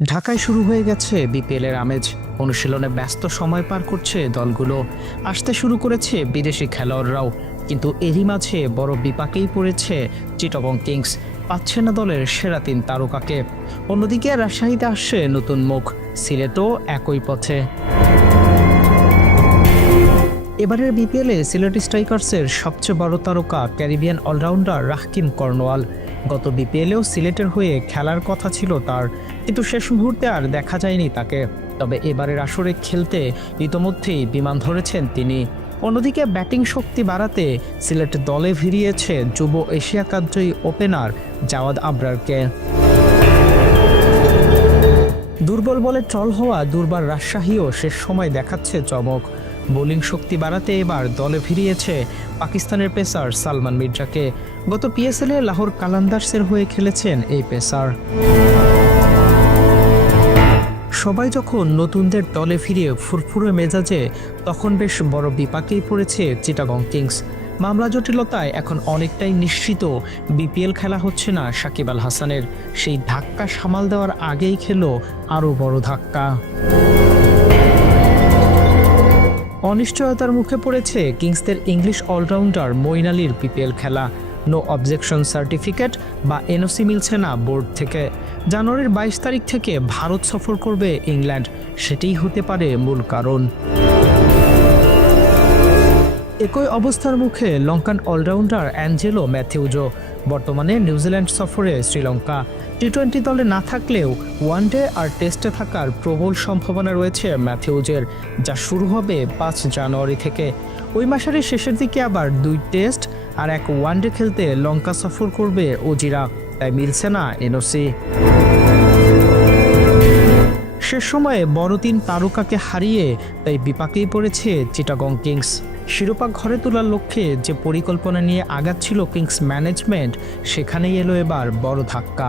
ঢাকায় শুরু হয়ে গেছে বিপিএলের আমেজ। অনুশীলনে ব্যস্ত সময় পার করছে দলগুলো, আসতে শুরু করেছে বিদেশি খেলোয়াড়রাও। কিন্তু এরই মাঝে বড় বিপাকেই পড়েছে চিটাগং কিংস, পাচ্ছে না দলের সেরা ৩ তারকাকে। অন্যদিকে রাজশাহীতে আসছে নতুন মুখ, সিলেটও একই পথে। এবারের বিপিএলে সিলেট স্ট্রাইকার্সের সবচেয়ে বড় তারকা ক্যারিবিয়ান অলরাউন্ডার রাহকিন কর্নওয়াল। গত বিপিএলেও সিলেটের হয়ে খেলার কথা ছিল তার, কিন্তু শেষ মুহূর্তে আর দেখা যায়নি তাকে। তবে এবারের আসরে খেলতে ইতোমধ্যেই বিমান ধরেছেন তিনি। অন্যদিকে ব্যাটিং শক্তি বাড়াতে সিলেট দলে ভিড়িয়েছে যুব এশিয়া কাপ জয়ী ওপেনার জাওয়াদ আবরারকে। দুর্বল বলে ট্রল হওয়া দুর্বার রাজশাহীও শেষ সময় দেখাচ্ছে চমক। বোলিং শক্তি বাড়াতে এবার দলে ফিরিয়েছে পাকিস্তানের পেসার সালমান মির্জাকে। গত পিএসএলে লাহোর কালান্দার্সের হয়ে খেলেছেন এই পেসার। সবাই যখন নতুনদের দলে ফিরিয়ে ফুরফুরে মেজাজে, তখন বেশ বড় বিপাকেই পড়েছে চিটাগং কিংস। মামলা জটিলতায় এখন অনেকটাই নিশ্চিত বিপিএল খেলা হচ্ছে না সাকিব আল হাসানের। সেই ধাক্কা সামাল দেওয়ার আগেই খেলো আরও বড় ধাক্কা। অনিশ্চয়তার মুখে পড়েছে কিংসদের ইংলিশ অলরাউন্ডার মঈন আলীর বিপিএল খেলা। নো অবজেকশন সার্টিফিকেট বা এনওসি মিলছে না বোর্ড থেকে। জানুয়ারির ২২ তারিখ থেকে ভারত সফর করবে ইংল্যান্ড, সেটাই হতে পারে মূল কারণ। একই অবস্থার মুখে লঙ্কান অলরাউন্ডার অ্যাঞ্জেলো ম্যাথিউজও। বর্তমানে নিউজিল্যান্ড সফরে শ্রীলঙ্কা। টি-20 দলে না থাকলেও ওয়ানডে আর টেস্টে থাকার প্রবল সম্ভাবনা রয়েছে ম্যাথিউজের, যা শুরু হবে ৫ জানুয়ারি থেকে। ওই মাসের শেষের দিকে আবার ২ টেস্ট আর ১ ওয়ানডে খেলতে লঙ্কা সফর করবে অজিরা, তাই মিলছে না এনওসি। শেষ সময়ে বড় ৩ তারকাকে হারিয়ে তাই বিপাকেই পড়েছে চিটাগং কিংস। শিরোপা ঘরে তোলার লক্ষ্যে যে পরিকল্পনা নিয়ে আগাচ্ছিল কিংস ম্যানেজমেন্ট, সেখানেই এলো এবার বড় ধাক্কা।